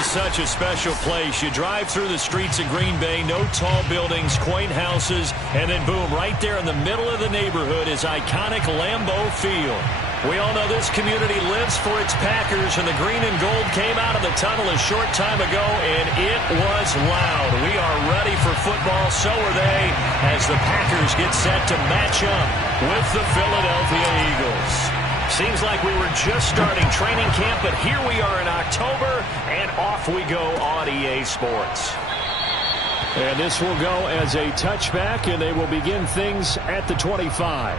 is such a special place. You drive through the streets of Green Bay, no tall buildings, quaint houses, and then boom, right there in the middle of the neighborhood is iconic Lambeau Field. We all know this community lives for its Packers, and the green and gold came out of the tunnel a short time ago, and it was loud. We are ready for football, so are they, as the Packers get set to match up with the Philadelphia Eagles. Seems like we were just starting training camp, but here we are in October, and off we go on EA Sports. And this will go as a touchback, and they will begin things at the 25.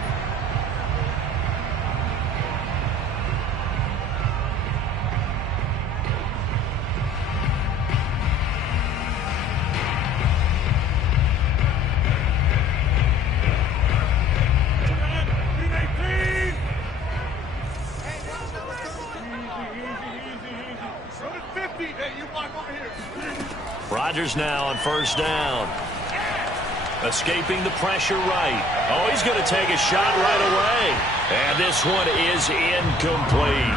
Rodgers now on first down. Escaping the pressure right. Oh, he's going to take a shot right away. And this one is incomplete.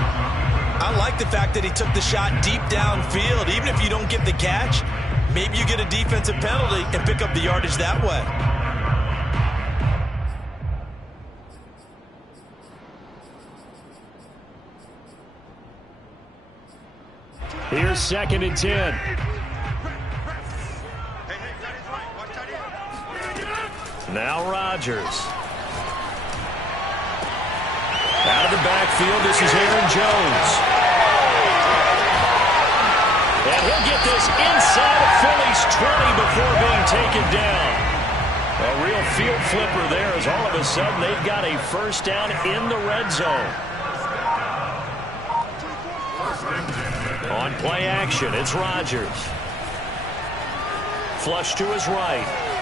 I like the fact that he took the shot deep downfield. Even if you don't get the catch, maybe you get a defensive penalty and pick up the yardage that way. Here's 2nd and 10. Now Rodgers. Out of the backfield, this is Aaron Jones. And he'll get this inside of Philly's 20 before being taken down. A real field flipper there, as all of a sudden they've got a first down in the red zone. On play action, it's Rodgers. Flush to his right.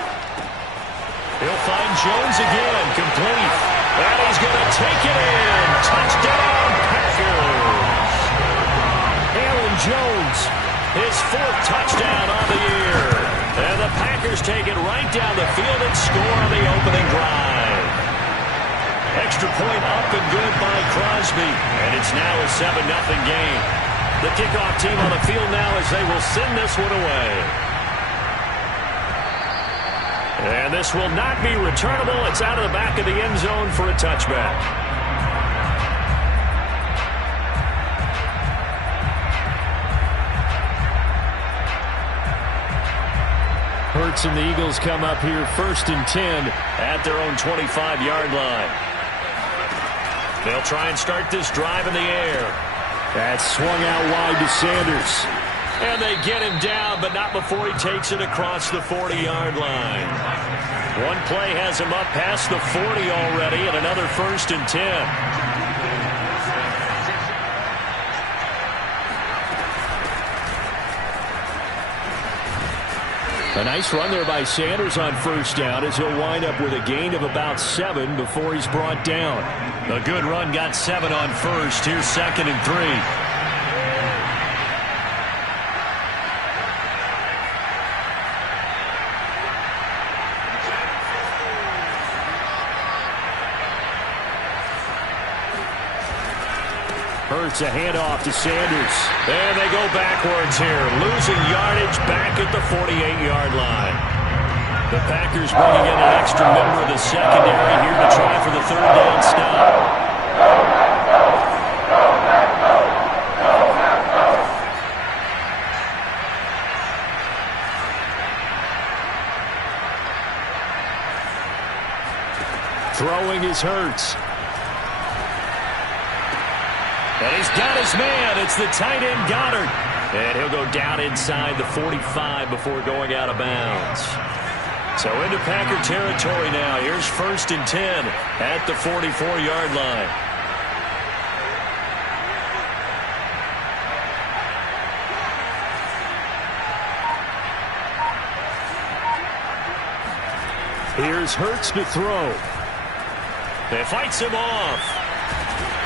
He'll find Jones again, complete. And he's going to take it in. Touchdown, Packers. Aaron Jones, his 4th touchdown on the year. And the Packers take it right down the field and score on the opening drive. Extra point up and good by Crosby. And it's now a 7-0 game. The kickoff team on the field now as they will send this one away. And this will not be returnable. It's out of the back of the end zone for a touchback. Hurts and the Eagles come up here 1st and 10 at their own 25-yard line. They'll try and start this drive in the air. That swung out wide to Sanders. And they get him down, but not before he takes it across the 40-yard line. One play has him up past the 40 already, and another 1st and 10. A nice run there by Sanders on first down as he'll wind up with a gain of about 7 before he's brought down. A good run, got 7 on first. Here's 2nd and 3. Hurts a handoff to Sanders. And they go backwards here, losing yardage back at the 48-yard line. The Packers bringing in an extra member of the secondary here to try for the 3rd down stop. Throwing is Hurts. And he's got his man. It's the tight end Goddard. And he'll go down inside the 45 before going out of bounds. So into Packer territory now. Here's 1st and 10 at the 44-yard line. Here's Hurts to throw. They fights him off.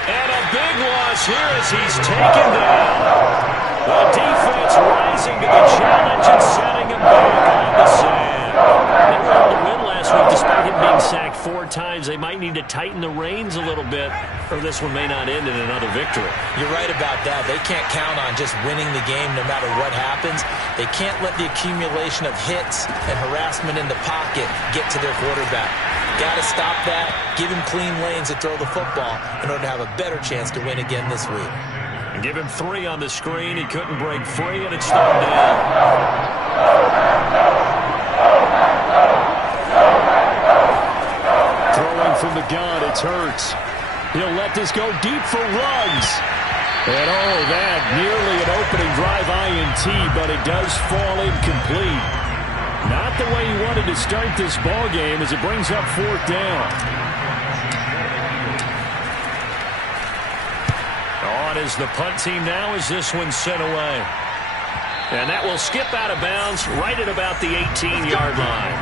And a big loss here as he's taken down. The defense rising to the challenge and setting him back on the sand. They were able to win last last week, despite him being sacked 4 times, they might need to tighten the reins a little bit, or this one may not end in another victory. You're right about that. They can't count on just winning the game no matter what happens. They can't let the accumulation of hits and harassment in the pocket get to their quarterback. Got to stop that, give him clean lanes to throw the football in order to have a better chance to win again this week. And give him 3 on the screen. He couldn't break free, and it's third down. Throwing from the gun, it's Hurts. He'll let this go deep for Ruggs. And oh, that nearly an opening drive INT, but it does fall incomplete. Not the way he wanted to start this ball game as it brings up 4th down. On is the punt team now as this one's sent away. And that will skip out of bounds right at about the 18-yard line.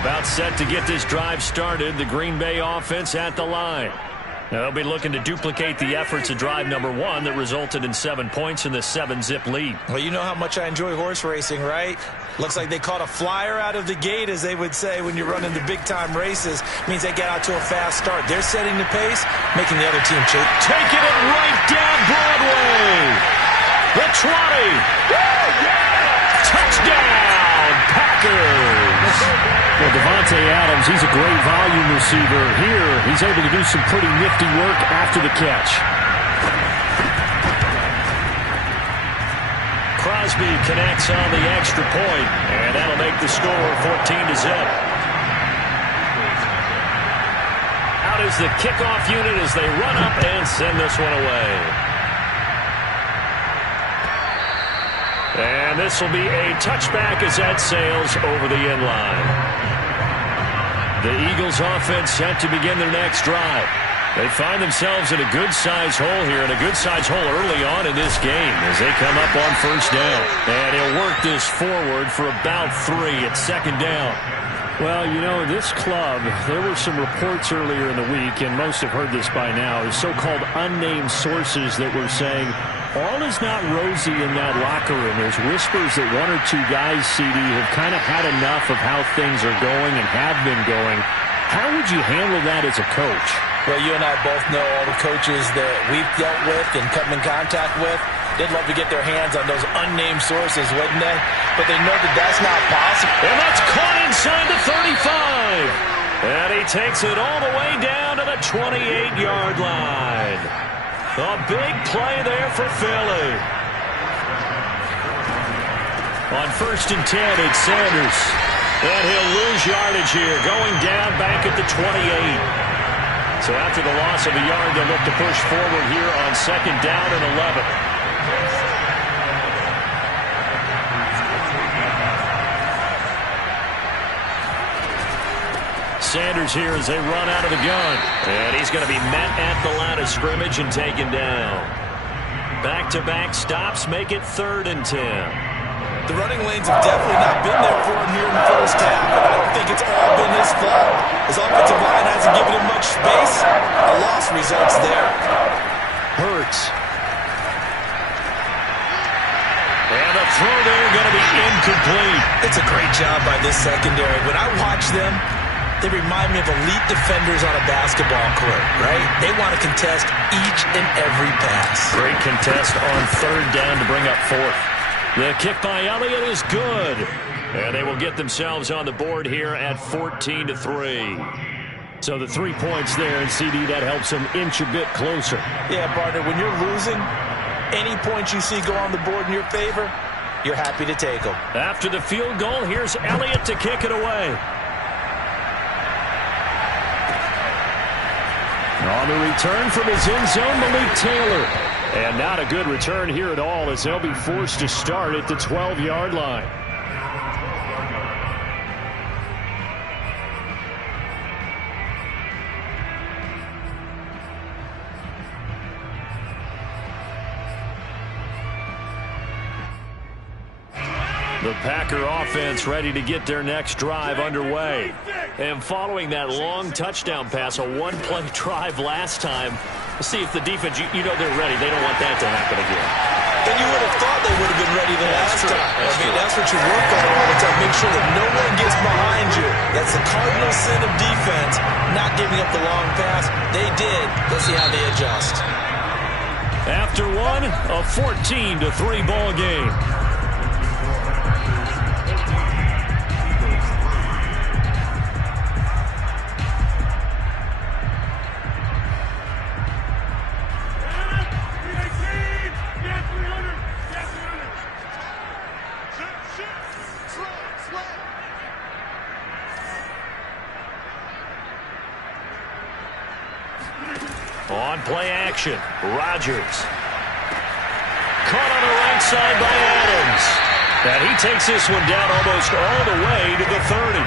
About set to get this drive started. The Green Bay offense at the line. Now they'll be looking to duplicate the efforts of drive number 1 that resulted in 7 points in the 7-zip lead. Well, you know how much I enjoy horse racing, right? Looks like they caught a flyer out of the gate, as they would say when you're running the big-time races. Means they get out to a fast start. They're setting the pace, making the other team chase. Taking it right down Broadway. The 20. Touchdown, Packers. Well, Devontae Adams, he's a great volume receiver. Here, he's able to do some pretty nifty work after the catch. Crosby connects on the extra point, and that'll make the score 14-0. Out is the kickoff unit as they run up and send this one away. And this will be a touchback as that sails over the end line. The Eagles offense set to begin their next drive. They find themselves in a good-sized hole here, and a good-sized hole early on in this game as they come up on 1st down. And he'll work this forward for about 3 at 2nd down. Well, you know, this club, there were some reports earlier in the week, and most have heard this by now, is so-called unnamed sources that were saying all is not rosy in that locker room. There's whispers that 1 or 2 guys, CD, have kind of had enough of how things are going and have been going. How would you handle that as a coach? Well, you and I both know all the coaches that we've dealt with and come in contact with. They'd love to get their hands on those unnamed sources, wouldn't they? But they know that that's not possible. And that's caught inside the 35. And he takes it all the way down to the 28-yard line. A big play there for Philly. On 1st and 10, it's Sanders. And he'll lose yardage here, going down back at the 28. So after the loss of a yard, they'll look to push forward here on 2nd down and 11. Sanders here as they run out of the gun. And he's going to be met at the line of scrimmage and taken down. Back-to-back stops make it 3rd and 10. The running lanes have definitely not been there for him here in the first half. And I don't think it's all been his fault. His offensive line hasn't given him much space. A loss results there. Hurts. And the throw there going to be incomplete. It's a great job by this secondary. When I watch them, they remind me of elite defenders on a basketball court, right? They want to contest each and every pass. Great contest on 3rd down to bring up 4th. The kick by Elliott is good. And they will get themselves on the board here at 14-3. So the 3 points there, and CD, that helps them inch a bit closer. Yeah, partner, when you're losing, any points you see go on the board in your favor, you're happy to take them. After the field goal, here's Elliott to kick it away. On the return from his end zone, Malik Taylor. And not a good return here at all as they'll be forced to start at the 12-yard line. The Packer offense ready to get their next drive underway. And following that long touchdown pass, a one-play drive last time, we'll see if the defense, you know they're ready. They don't want that to happen again. then you would have thought they would have been ready the last time. That's what you work on all the time. Make sure that no one gets behind you. That's the cardinal sin of defense, not giving up the long pass. They did. Let's see how they adjust. After one, a 14-3 ball game. On play action, Rodgers. Caught on the right side by Adams. And he takes this one down almost all the way to the 30.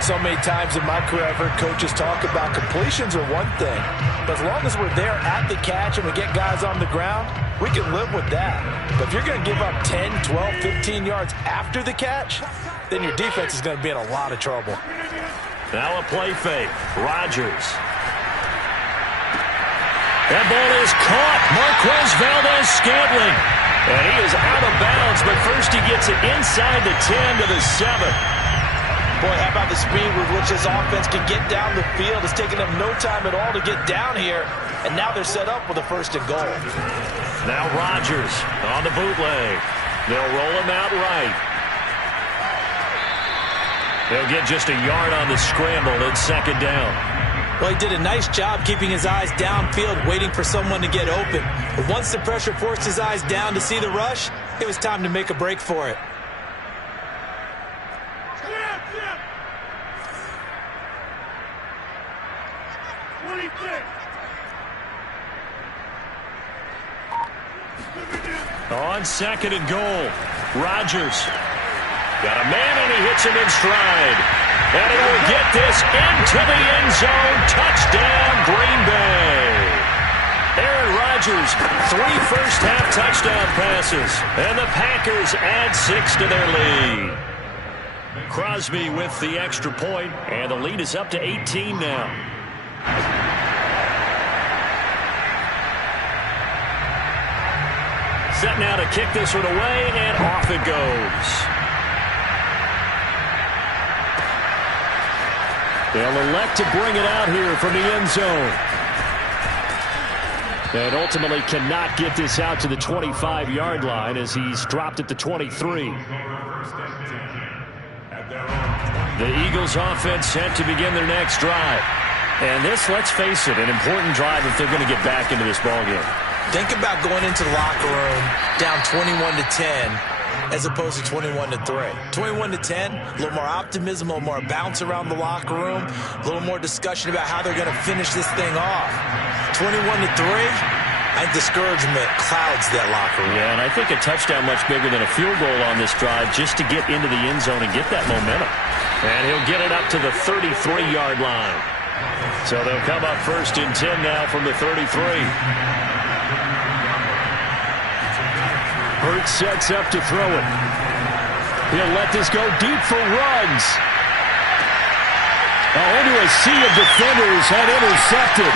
So many times in my career, I've heard coaches talk about completions are one thing. But as long as we're there at the catch and we get guys on the ground, we can live with that. But if you're going to give up 10, 12, 15 yards after the catch, then your defense is going to be in a lot of trouble. Now a play fake. Rodgers. That ball is caught. Marquez Valdes-Scantling. And he is out of bounds, but first he gets it inside the 10 to the 7. Boy, how about the speed with which this offense can get down the field? It's taken them no time at all to get down here, and now they're set up with a 1st and goal. Now Rodgers on the bootleg. They'll roll him out right. They'll get just a yard on the scramble. It's 2nd down. Well, he did a nice job keeping his eyes downfield, waiting for someone to get open. But once the pressure forced his eyes down to see the rush, it was time to make a break for it. On 2nd and goal, Rodgers. Got a man, and he hits him in stride. And he will get this into the end zone. Touchdown, Green Bay. Aaron Rodgers, 3 first-half touchdown passes. And the Packers add 6 to their lead. Crosby with the extra point, and the lead is up to 18 now. Set now to kick this one away, and off it goes. They'll elect to bring it out here from the end zone. And ultimately cannot get this out to the 25-yard line as he's dropped at the 23. The Eagles offense set to begin their next drive. And this, let's face it, an important drive if they're going to get back into this ballgame. Think about going into the locker room down 21-10 as opposed to 21-3. 21-10, a little more optimism, a little more bounce around the locker room, a little more discussion about how they're going to finish this thing off. 21-3, I think discouragement clouds that locker room. Yeah, and I think a touchdown much bigger than a field goal on this drive just to get into the end zone and get that momentum. And he'll get it up to the 33-yard line. So they'll come up 1st and 10 now from the 33. Hurts sets up to throw it. He'll let this go deep for runs. Into a sea of defenders and intercepted.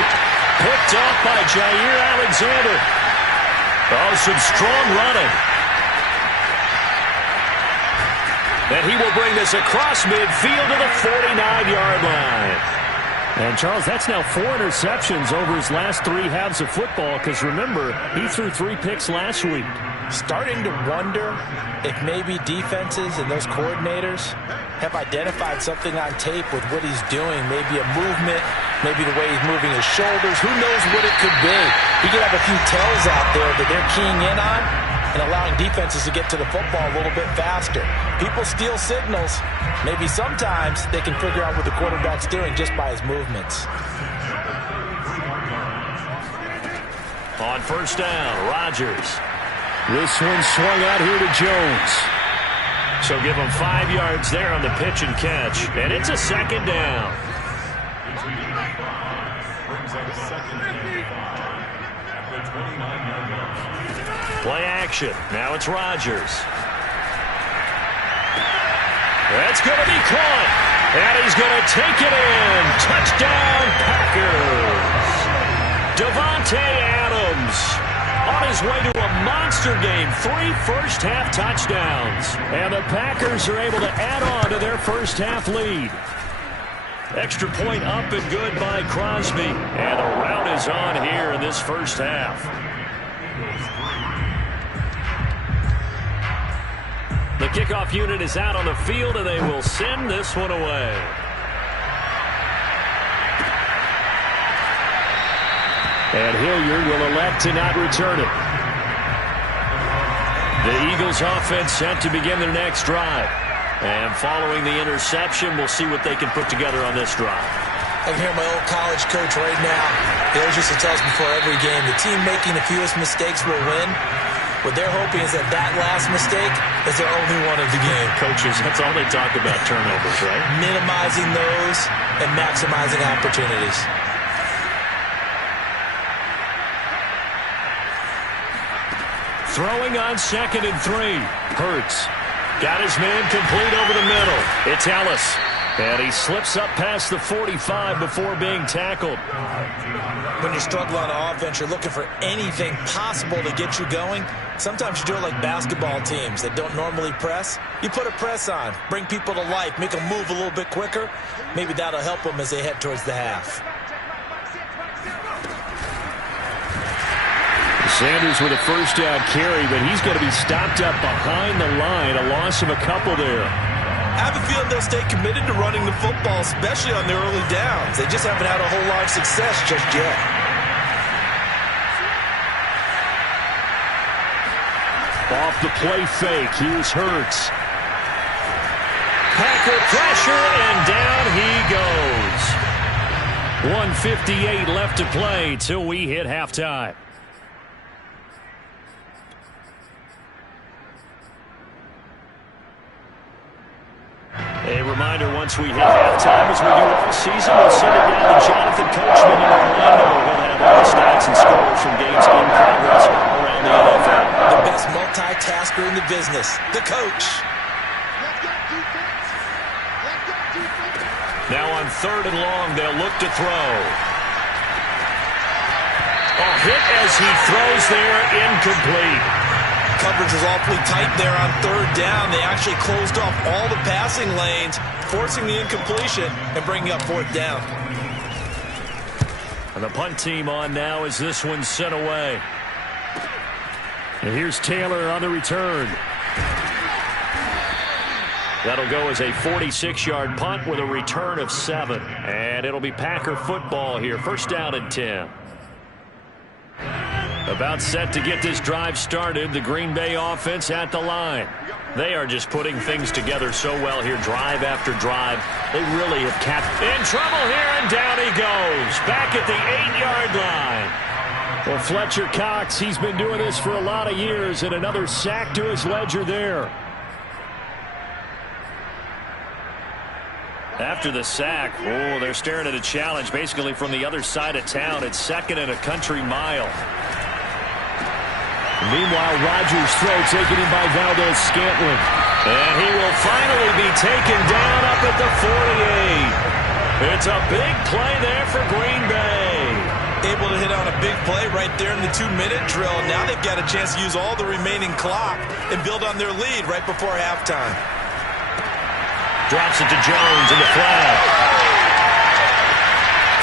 Picked off by Jair Alexander. Oh, some strong running. And he will bring this across midfield to the 49-yard line. And, Charles, that's now 4 interceptions over his last 3 halves of football because, remember, he threw 3 picks last week. Starting to wonder if maybe defenses and those coordinators have identified something on tape with what he's doing. Maybe a movement, maybe the way he's moving his shoulders. Who knows what it could be? He could have a few tells out there that they're keying in on and allowing defenses to get to the football a little bit faster. People steal signals. Maybe sometimes they can figure out what the quarterback's doing just by his movements. On 1st down, Rodgers. This one swung out here to Jones. So give him 5 yards there on the pitch and catch. And it's a 2nd down. Play action. Now it's Rodgers. That's going to be caught. And he's going to take it in. Touchdown, Packers. Davante Adams on his way to a monster game. 3 first-half touchdowns. And the Packers are able to add on to their first-half lead. Extra point up and good by Crosby. And the rout is on here in this first half. The kickoff unit is out on the field, and they will send this one away. And Hilliard will elect to not return it. The Eagles offense set to begin their next drive. And following the interception, we'll see what they can put together on this drive. I can hear my old college coach right now. He always used to tell us before every game, the team making the fewest mistakes will win. What they're hoping is that last mistake is their only one of the game. Coaches, that's all they talk about, turnovers, right? Minimizing those and maximizing opportunities. Throwing on 2nd and 3. Hurts. Got his man complete over the middle. It's Ellis. And he slips up past the 45 before being tackled. When you struggle on offense, you're looking for anything possible to get you going. Sometimes you do it like basketball teams that don't normally press. You put a press on, bring people to life, make them move a little bit quicker. Maybe that'll help them as they head towards the half. Sanders with a first down carry, but he's going to be stopped up behind the line. A loss of a couple there. I have a feeling they'll stay committed to running the football, especially on their early downs. They just haven't had a whole lot of success just yet. Off the play fake, here's Hurts. Packer pressure, and down he goes. 1:58 left to play till we hit halftime. A reminder, once we hit halftime, as we do all season, we'll send it down to Jonathan Coachman in Orlando. He'll have all the stats and scores from games in progress around the NFL. The best multitasker in the business, the coach. Now on 3rd and long, they'll look to throw. A hit as he throws there, incomplete. Coverage was awfully tight there on 3rd down. They actually closed off all the passing lanes, forcing the incompletion and bringing up 4th down. And the punt team on now as this one's sent away. And here's Taylor on the return. That'll go as a 46-yard punt with a return of 7. And it'll be Packer football here. First down and 10. About set to get this drive started. The Green Bay offense at the line. They are just putting things together so well here, drive after drive. They really have kept in trouble here, and down he goes. Back at the 8-yard line. Well, Fletcher Cox, he's been doing this for a lot of years, and another sack to his ledger there. After the sack, they're staring at a challenge basically from the other side of town. It's 2nd and a country mile. Meanwhile, Rodgers' throw taken in by Valdez-Scantling. And he will finally be taken down up at the 48. It's a big play there for Green Bay. Able to hit on a big play right there in the 2-minute drill. Now they've got a chance to use all the remaining clock and build on their lead right before halftime. Drops it to Jones in the flag.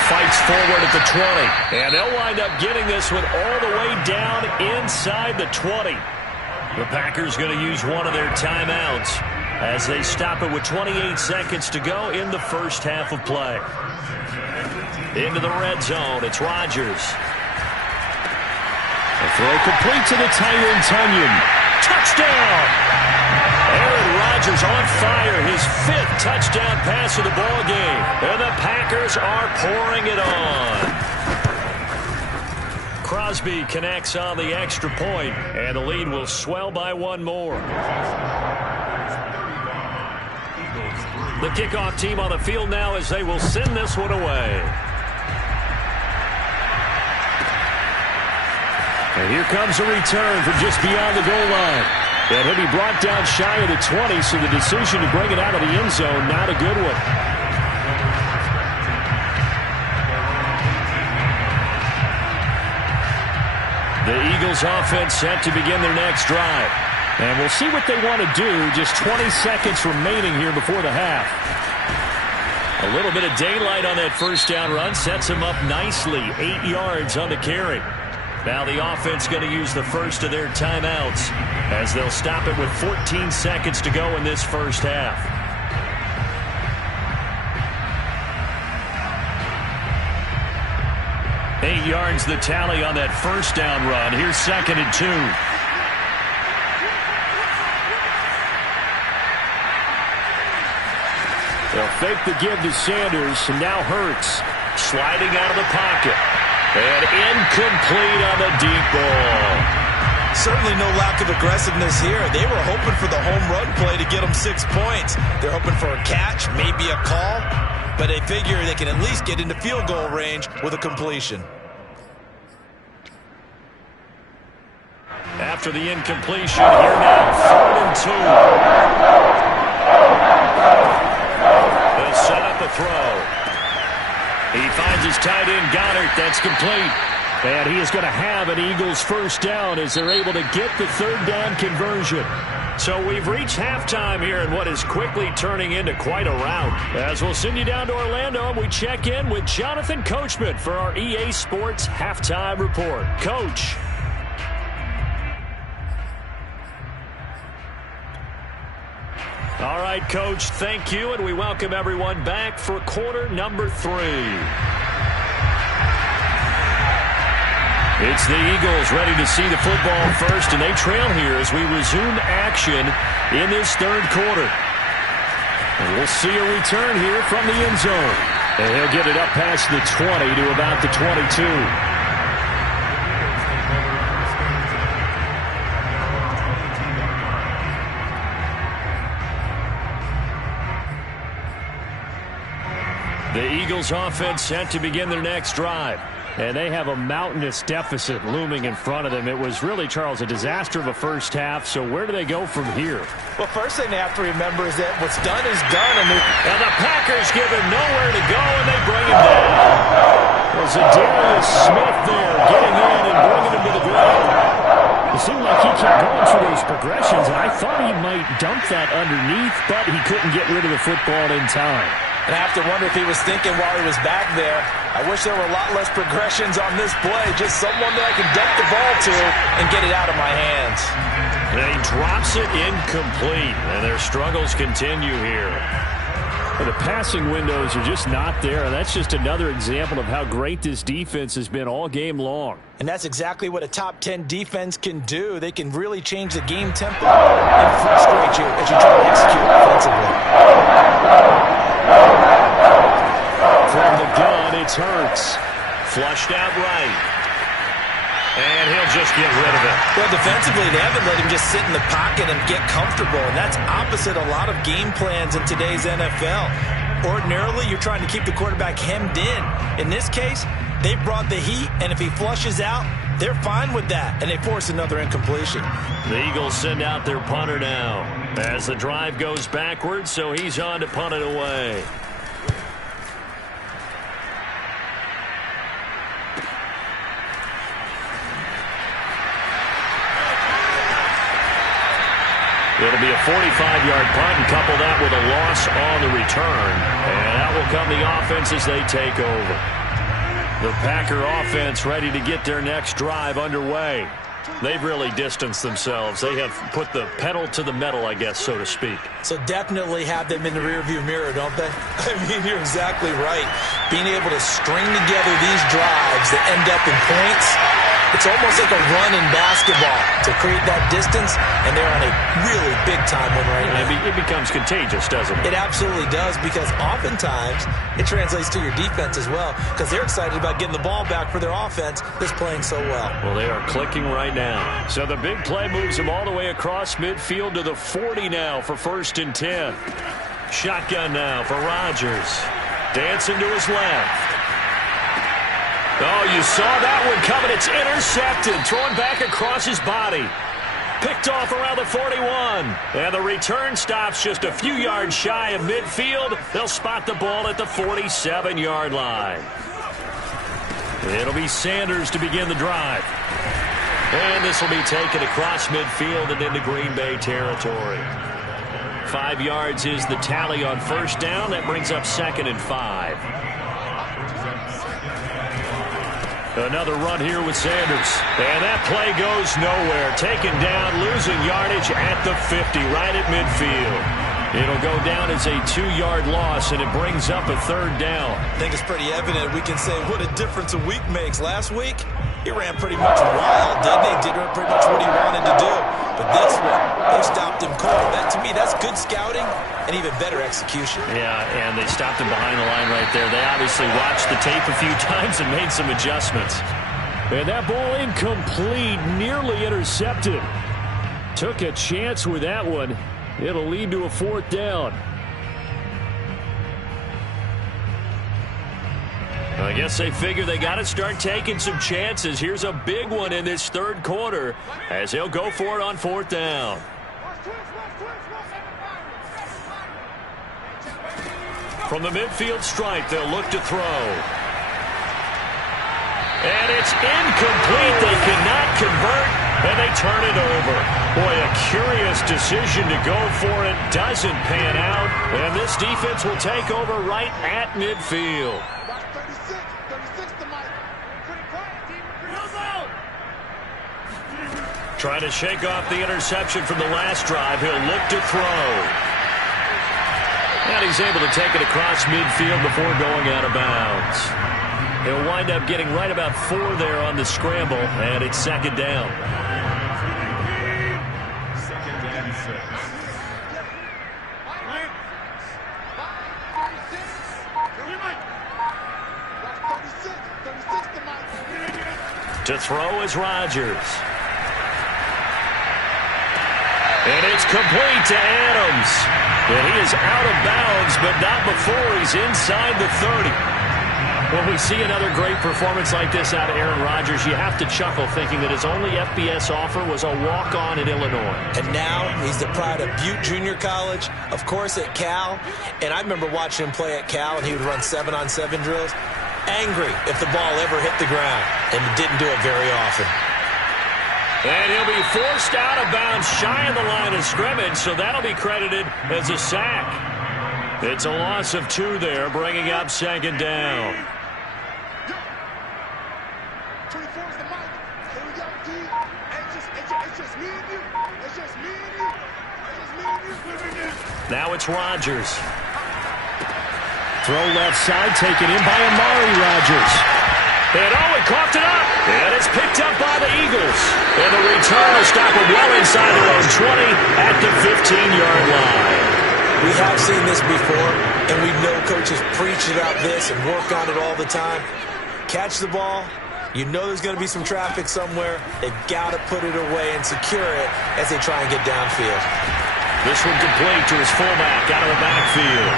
Fights forward at the 20. And they'll wind up getting this one all the way down inside the 20. The Packers going to use one of their timeouts as they stop it with 28 seconds to go in the first half of play. Into the red zone, it's Rodgers. A throw complete to the tight end, Tunyon. Touchdown! Aaron Rodgers on fire, his 5th touchdown pass of the ball game. And the Packers are pouring it on. Crosby connects on the extra point, and the lead will swell by 1 more. The kickoff team on the field now as they will send this one away. And here comes a return from just beyond the goal line. And he'll be brought down shy of the 20, so the decision to bring it out of the end zone, not a good one. The Eagles offense set to begin their next drive. And we'll see what they want to do. Just 20 seconds remaining here before the half. A little bit of daylight on that first down run sets them up nicely. 8 yards on the carry. Now the offense going to use the first of their timeouts as they'll stop it with 14 seconds to go in this first half. Eight yards the tally on that first down run. Here's 2nd and 2. They'll fake the give to Sanders, and now Hurts. Sliding out of the pocket. And incomplete on the deep ball. Certainly no lack of aggressiveness here. They were hoping for the home run play to get them 6 points. They're hoping for a catch, maybe a call, but they figure they can at least get into field goal range with a completion. After the incompletion, here now, 3rd and 2. They'll set up a throw. He finds his tight end, Goddard. That's complete. And he is going to have an Eagles first down as they're able to get the 3rd down conversion. So we've reached halftime here in what is quickly turning into quite a rout. As we'll send you down to Orlando, and we check in with Jonathan Coachman for our EA Sports Halftime Report. Coach. All right, Coach, thank you, and we welcome everyone back for quarter number 3. It's the Eagles ready to see the football first, and they trail here as we resume action in this 3rd quarter. And we'll see a return here from the end zone. And he'll get it up past the 20 to about the 22. The Eagles offense set to begin their next drive. And they have a mountainous deficit looming in front of them. It was really, Charles, a disaster of a first half. So where do they go from here? Well, first thing they have to remember is that what's done is done. And the Packers give him nowhere to go, and they bring him down. Well, Zadarius Smith there getting in and bringing him to the ground. It seemed like he kept going through those progressions, and I thought he might dump that underneath, but he couldn't get rid of the football in time. And I have to wonder if he was thinking while he was back there, I wish there were a lot less progressions on this play. Just someone that I can dump the ball to and get it out of my hands. And he drops it incomplete. And their struggles continue here. Well, the passing windows are just not there. That's just another example of how great this defense has been all game long. And that's exactly what a top 10 defense can do. They can really change the game tempo and frustrate you as you try to execute offensively. From the gun, it's Hurts. Flushed out right. And he'll just get rid of it. Well, defensively, they haven't let him just sit in the pocket and get comfortable. And that's opposite a lot of game plans in today's NFL. Ordinarily, you're trying to keep the quarterback hemmed in. In this case, they brought the heat, and if he flushes out, they're fine with that. And they force another incompletion. The Eagles send out their punter now as the drive goes backwards, so he's on to punt it away. It'll be a 45-yard punt, and couple that with a loss on the return. And out will come the offense as they take over. The Packer offense ready to get their next drive underway. They've really distanced themselves. They have put the pedal to the metal, I guess, so to speak. So definitely have them in the rearview mirror, don't they? I mean, you're exactly right. Being able to string together these drives that end up in points, it's almost like a run in basketball to create that distance, and they're on a really big-time one right now. It becomes contagious, doesn't it? It absolutely does, because oftentimes it translates to your defense as well, because they're excited about getting the ball back for their offense that's playing so well. Well, they are clicking right now. So the big play moves them all the way across midfield to the 40 now for 1st and 10. Shotgun now for Rodgers. Dancing to his left. Oh, you saw that one coming. It's intercepted. Thrown back across his body. Picked off around the 41. And the return stops just a few yards shy of midfield. They'll spot the ball at the 47-yard line. It'll be Sanders to begin the drive. And this will be taken across midfield and into Green Bay territory. 5 yards is the tally on first down. That brings up 2nd and 5. Another run here with Sanders. And that play goes nowhere. Taken down, losing yardage at the 50, right at midfield. It'll go down as a 2-yard loss, and it brings up a 3rd down. I think it's pretty evident. We can say what a difference a week makes. Last week, he ran pretty much wild, didn't he? Did pretty much what he wanted to do. But this one, they stopped him cold. That, to me, that's good scouting and even better execution. Yeah, and they stopped him behind the line right there. They obviously watched the tape a few times and made some adjustments. And that ball incomplete, nearly intercepted. Took a chance with that one. It'll lead to a 4th down. I guess they figure they got to start taking some chances. Here's a big one in this 3rd quarter as he'll go for it on 4th down. From the midfield stripe, they'll look to throw. And it's incomplete. They cannot convert, and they turn it over. Boy, a curious decision to go for it. Doesn't pan out, and this defense will take over right at midfield. Trying to shake off the interception from the last drive. He'll look to throw. And he's able to take it across midfield before going out of bounds. He'll wind up getting right about 4 there on the scramble, and it's 2nd down. To throw is Rodgers. And it's complete to Adams. And he is out of bounds, but not before he's inside the 30. When we see another great performance like this out of Aaron Rodgers, you have to chuckle thinking that his only FBS offer was a walk-on at Illinois. And now he's the pride of Butte Junior College, of course at Cal. And I remember watching him play at Cal, and he would run 7-on-7 drills. Angry if the ball ever hit the ground, and he didn't do it very often. And he'll be forced out of bounds shy of the line of scrimmage, so that'll be credited as a sack. It's a loss of 2 there, bringing up 2nd down. Now it's Rodgers. Throw left side, taken in by Amari Rodgers. And he coughed it up. And it's picked up by the Eagles. And the return will stop him well inside their own 20 at the 15-yard line. We have seen this before, and we know coaches preach about this and work on it all the time. Catch the ball. You know there's going to be some traffic somewhere. They've got to put it away and secure it as they try and get downfield. This one complete to his fullback out of the backfield.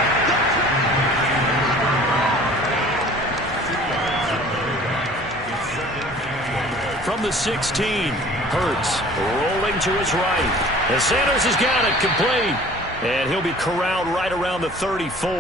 From the 16, Hurts rolling to his right. And Sanders has got it complete. And he'll be corralled right around the 34.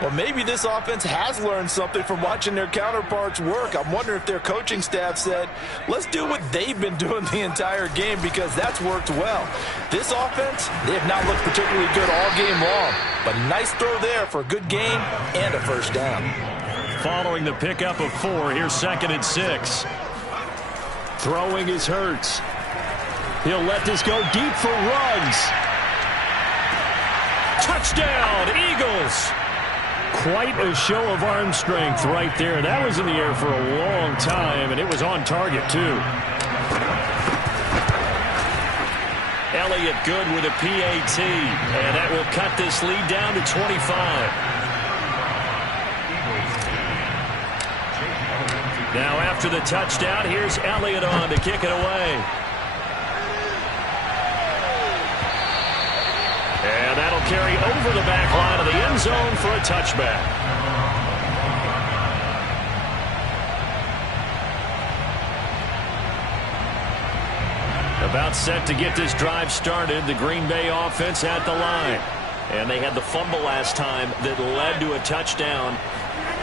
Well, maybe this offense has learned something from watching their counterparts work. I'm wondering if their coaching staff said, let's do what they've been doing the entire game, because that's worked well. This offense, they have not looked particularly good all game long. But nice throw there for a good gain and a 1st down. Following the pickup of 4, here's 2nd and 6. Throwing is Hurts. He'll let this go deep for Ruggs. Touchdown, Eagles! Quite a show of arm strength right there. That was in the air for a long time, and it was on target, too. Elliott good with a PAT, and that will cut this lead down to 25. Now after the touchdown, here's Elliott on to kick it away. And that'll carry over the back line of the end zone for a touchback. About set to get this drive started, the Green Bay offense at the line. And they had the fumble last time that led to a touchdown.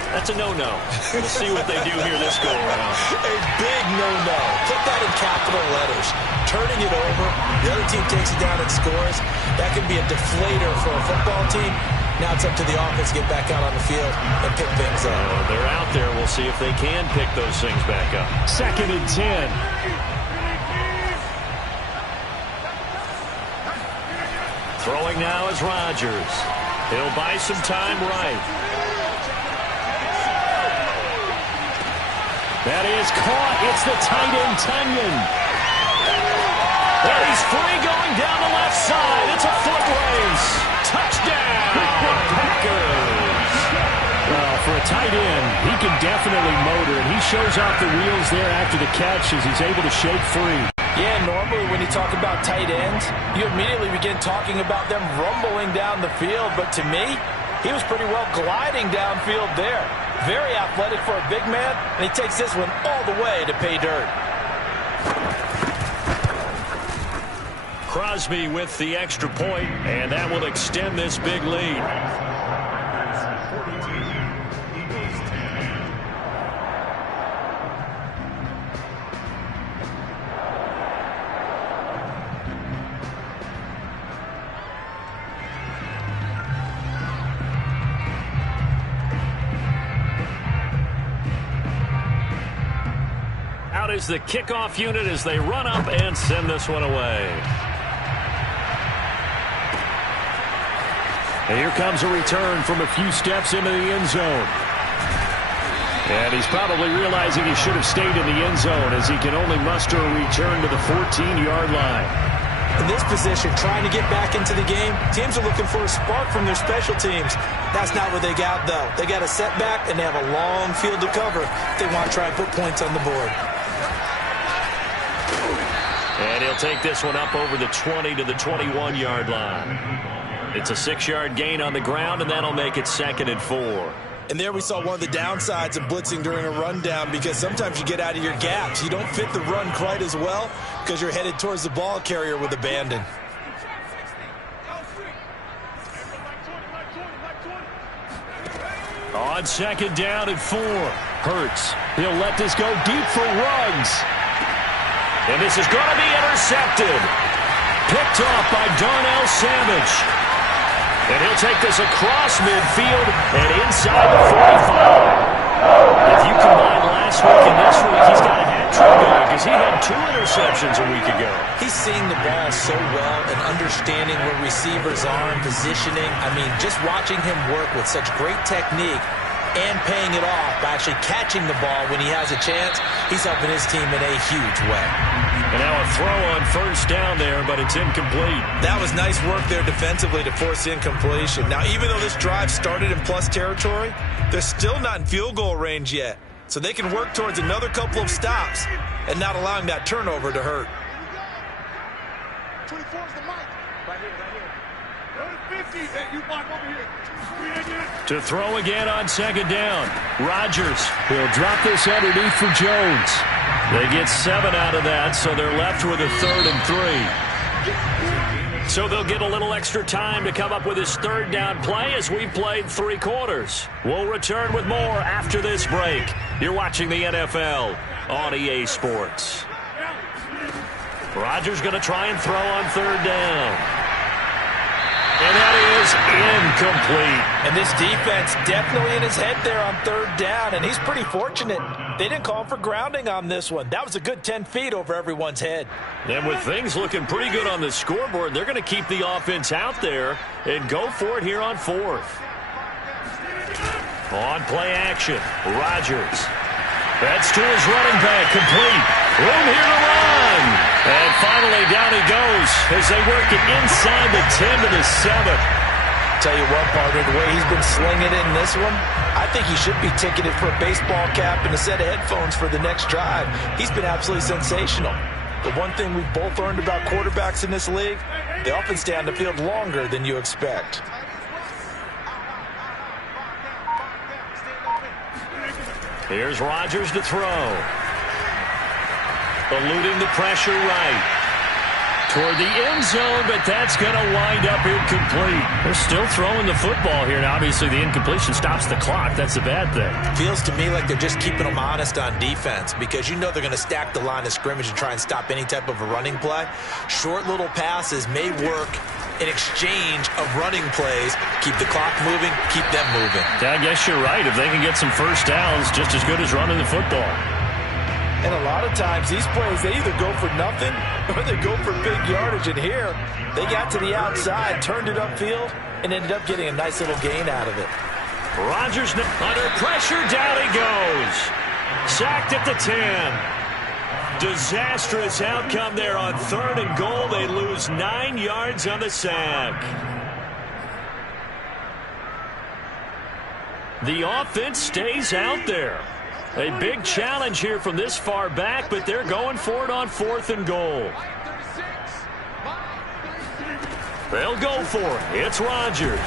That's a no-no. We'll see what they do here this go-around. A big no-no. Put that in capital letters. Turning it over, the other team takes it down and scores. That can be a deflator for a football team. Now it's up to the offense to get back out on the field and pick things up. They're out there. We'll see if they can pick those things back up. 2nd and 10. Throwing now is Rodgers. He'll buy some time right. That is caught. It's the tight end, Tunyon. And he's free going down the left side. It's a foot race. Touchdown, Packers. Well, for a tight end, he can definitely motor, and he shows off the wheels there after the catch as he's able to shake free. Yeah, normally when you talk about tight ends, you immediately begin talking about them rumbling down the field. But to me, he was pretty well gliding downfield there. Very athletic for a big man, and he takes this one all the way to pay dirt. Crosby with the extra point, and that will extend this big lead. Out is the kickoff unit as they run up and send this one away. And here comes a return from a few steps into the end zone. And he's probably realizing he should have stayed in the end zone as he can only muster a return to the 14-yard line. In this position, trying to get back into the game, teams are looking for a spark from their special teams. That's not what they got, though. They got a setback, and they have a long field to cover if they want to try and put points on the board. And he'll take this one up over the 20 to the 21-yard line. It's a 6-yard gain on the ground, and that'll make it 2nd and 4. And there we saw one of the downsides of blitzing during a rundown, because sometimes you get out of your gaps. You don't fit the run quite as well because you're headed towards the ball carrier with abandon. On 2nd down and 4. Hurts. He'll let this go deep for Ruggs. And this is going to be intercepted. Picked off by Darnell Savage. And he'll take this across midfield and inside the 45. If you combine last week and this week, he's got a hat-trick going because he had 2 interceptions a week ago. He's seeing the ball so well and understanding where receivers are and positioning. I mean, just watching him work with such great technique and paying it off by actually catching the ball when he has a chance, he's helping his team in a huge way. And now a throw on 1st down there, but it's incomplete. That was nice work there defensively to force incompletion. Now, even though this drive started in plus territory, they're still not in field goal range yet. So they can work towards another couple of stops and not allowing that turnover to hurt. 24 is the mic. Right here, right here. 50. Hey, you block over here. To throw again on 2nd down. Rodgers. He'll drop this underneath for Jones. They get 7 out of that, so they're left with a 3rd and 3. So they'll get a little extra time to come up with his 3rd down play as we played 3 quarters. We'll return with more after this break. You're watching the NFL on EA Sports. Rodgers going to try and throw on 3rd down. And that is incomplete. And this defense definitely in his head there on 3rd down, and he's pretty fortunate. They didn't call for grounding on this one. That was a good 10 feet over everyone's head. And with things looking pretty good on the scoreboard, they're going to keep the offense out there and go for it here on 4th. On play action, Rodgers. That's to his running back, complete. Room here to run. And finally down he goes as they work it inside the 10 to the 7. Tell you what, partner, the way he's been slinging it in this one, I think he should be ticketed for a baseball cap and a set of headphones for the next drive. He's been absolutely sensational. The one thing we've both learned about quarterbacks in this league, they often stay on the field longer than you expect. Here's Rodgers to throw. Eluding the pressure right. toward the end zone, but that's going to wind up incomplete. They're still throwing the football here, and obviously the incompletion stops the clock. That's a bad thing. Feels to me like they're just keeping them honest on defense because you know they're going to stack the line of scrimmage and try and stop any type of a running play. Short little passes may work in exchange of running plays. Keep the clock moving, keep them moving. Yeah, I guess you're right. If they can get some first downs, just as good as running the football. And a lot of times, these plays, they either go for nothing or they go for big yardage. And here, they got to the outside, turned it upfield, and ended up getting a nice little gain out of it. Rodgers under pressure, down he goes. Sacked at the 10. Disastrous outcome there on 3rd and goal. They lose 9 yards on the sack. The offense stays out there. A big challenge here from this far back, but they're going for it on 4th and goal. They'll go for it. It's Rodgers.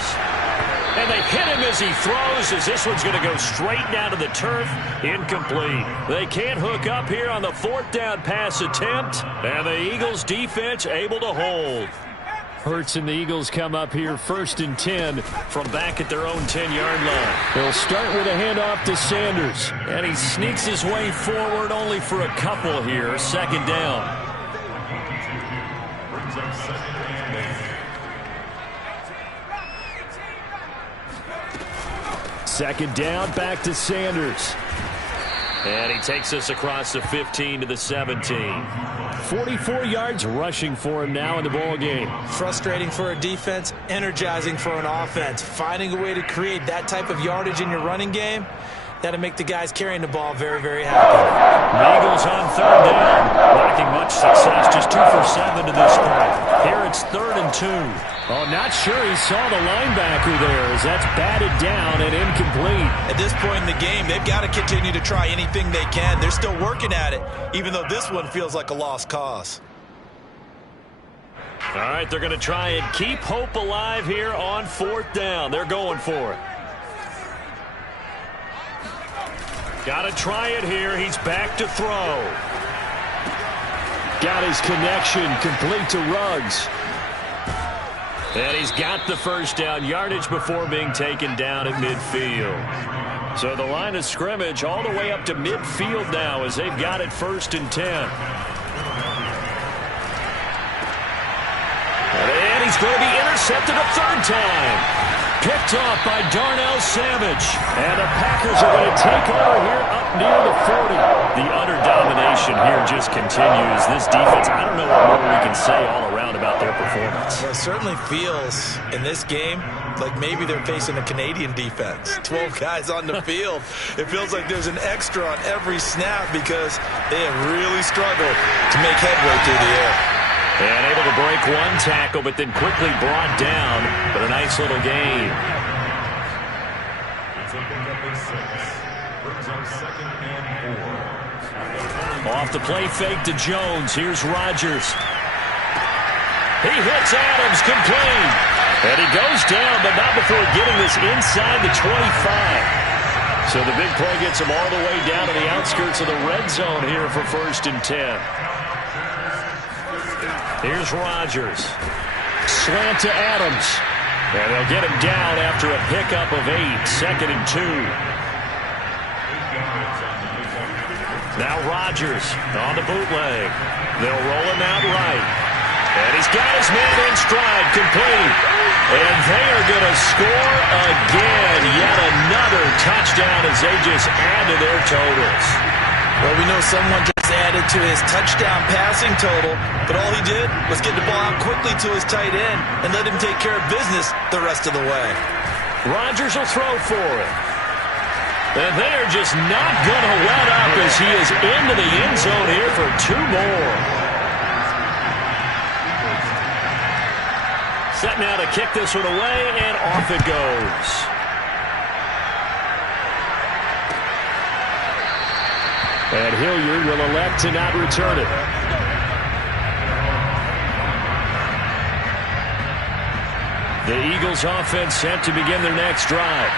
And they hit him as he throws, as this one's going to go straight down to the turf. Incomplete. They can't hook up here on the 4th down pass attempt, and the Eagles defense able to hold. Hurts and the Eagles come up here 1st and 10 from back at their own 10-yard line. They'll start with a handoff to Sanders, and he sneaks his way forward only for a couple here. 2nd down. Second down, back to Sanders. And he takes us across the 15 to the 17. 44 yards rushing for him now in the ball game. Frustrating for a defense, energizing for an offense. Finding a way to create that type of yardage in your running game, that'll make the guys carrying the ball very, very happy. The Eagles on 3rd down. Lacking much success, just 2 for 7 to this point. Here it's 3rd and 2. Oh, not sure he saw the linebacker there as that's batted down and incomplete. At this point in the game, they've got to continue to try anything they can. They're still working at it, even though this one feels like a lost cause. All right, they're going to try and keep hope alive here on 4th down. They're going for it. Got to try it here. He's back to throw. Got his connection complete to Ruggs. And he's got the first down yardage before being taken down at midfield. So the line of scrimmage all the way up to midfield now as they've got it 1st and 10. And he's going to be intercepted a 3rd time. Picked off by Darnell Savage. And the Packers are going to take over here up near the 40. The utter domination here just continues. This defense, I don't know what more we can say all around about their performance. Well, it certainly feels in this game like maybe they're facing a Canadian defense. 12 guys on the field. It feels like there's an extra on every snap because they have really struggled to make headway through the air. And able to break one tackle, but then quickly brought down. But a nice little gain. Off the play fake to Jones. Here's Rodgers. He hits Adams, complete. And he goes down, but not before getting this inside the 25. So the big play gets him all the way down to the outskirts of the red zone here for 1st and 10. Here's Rodgers. Slant to Adams. And they'll get him down after a pickup of 8. 2nd and 2. Now Rodgers on the bootleg. They'll roll him out right. And he's got his man in stride, complete. And they are going to score again. Yet another touchdown as they just add to their totals. Well, we know someone just added to his touchdown passing total, but all he did was get the ball out quickly to his tight end and let him take care of business the rest of the way. Rodgers will throw for it. And they're just not going to let up as he is into the end zone here for 2 more. Set now to kick this one away, and off it goes. And Hilliard will elect to not return it. The Eagles offense set to begin their next drive.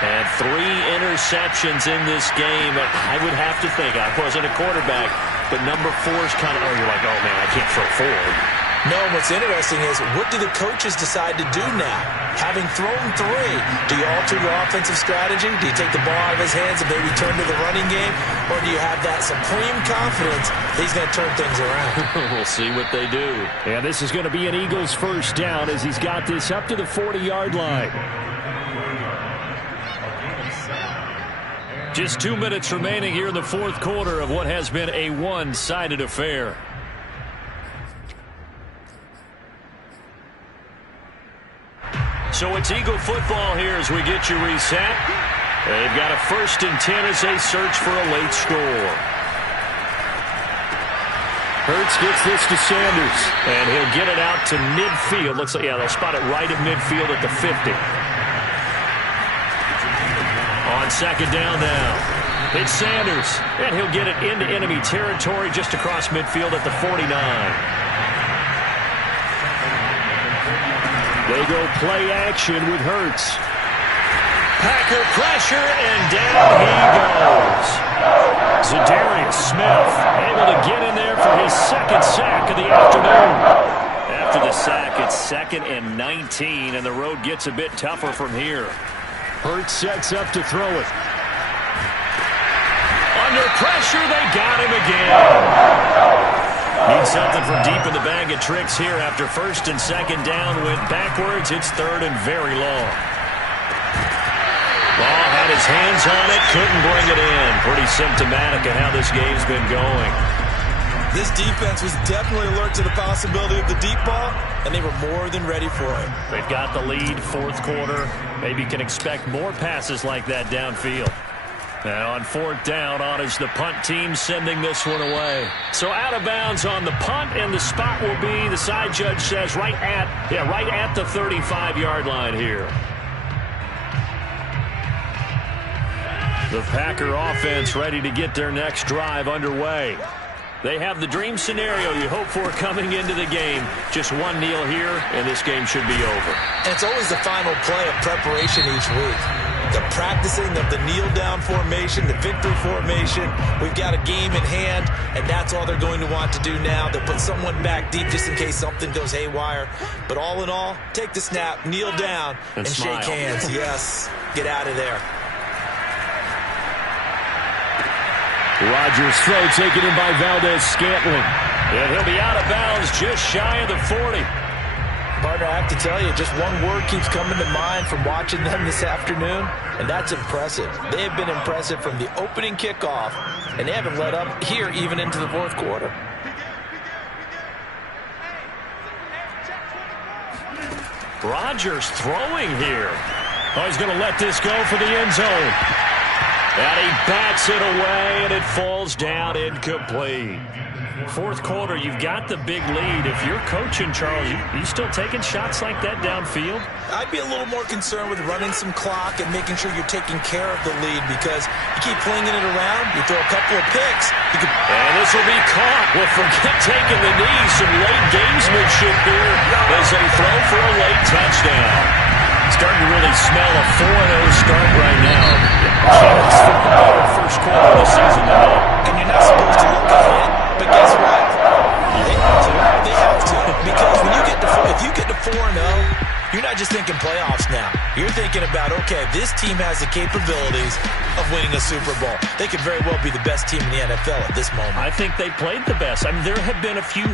And 3 interceptions in this game. I would have to think, I wasn't a quarterback, but number 4 is kind of, oh, you're like, oh, man, I can't throw 4. No, what's interesting is, what do the coaches decide to do now? Having thrown 3, do you alter your offensive strategy? Do you take the ball out of his hands and maybe turn to the running game? Or do you have that supreme confidence that he's going to turn things around? We'll see what they do. And this is going to be an Eagles first down as he's got this up to the 40-yard line. Just 2 minutes remaining here in the fourth quarter of what has been a one-sided affair. So it's Eagle football here as we get you reset. They've got a 1st and 10 as they search for a late score. Hurts gets this to Sanders. And he'll get it out to midfield. Looks like, yeah, they'll spot it right at midfield at the 50. On 2nd down now. It's Sanders. And he'll get it into enemy territory just across midfield at the 49. They go play action with Hurts. Packer pressure, and down he goes. Zadarius Smith able to get in there for his 2nd sack of the afternoon. After the sack, it's 2nd and 19, and the road gets a bit tougher from here. Hurts sets up to throw it. Under pressure, they got him again. Need something from deep in the bag of tricks here after 1st and 2nd down. Went backwards. It's 3rd and very long. Ball had his hands on it. Couldn't bring it in. Pretty symptomatic of how this game's been going. This defense was definitely alert to the possibility of the deep ball, and they were more than ready for it. They've got the lead, fourth quarter. Maybe can expect more passes like that downfield. Now on 4th down, on is the punt team sending this one away. So out of bounds on the punt, and the spot will be, the side judge says, right at the 35-yard line here. The Packer offense ready to get their next drive underway. They have the dream scenario you hope for coming into the game. Just one kneel here, and this game should be over. And it's always the final play of preparation each week. The practicing of the kneel-down formation, the victory formation. We've got a game in hand, and that's all they're going to want to do now. They'll put someone back deep just in case something goes haywire. But all in all, take the snap, kneel down, and shake hands. Yes, get out of there. Rodgers' throw taken in by Valdez-Scantling. And he'll be out of bounds just shy of the 40. Partner, I have to tell you, just one word keeps coming to mind from watching them this afternoon, and that's impressive. They have been impressive from the opening kickoff, and they haven't let up here even into the fourth quarter. Rodgers throwing here. Oh, he's going to let this go for the end zone. And he bats it away, and it falls down incomplete. Fourth quarter, you've got the big lead. If you're coaching, Charles, you still taking shots like that downfield? I'd be a little more concerned with running some clock and making sure you're taking care of the lead, because you keep flinging it around, you throw a couple of picks. And this will be caught. Well, forget taking the knee. Some late gamesmanship here as they throw for a late touchdown. Starting to really smell a 4-0 start right now. Chance for a better first quarter of the season tonight. And you're not supposed to look ahead, but guess what? They have to. They have to. Because when you get to if you get to 4-0, you're not just thinking playoffs now. You're thinking about, okay, this team has the capabilities of winning a Super Bowl. They could very well be the best team in the NFL at this moment. I think they played the best. I mean, there have been a few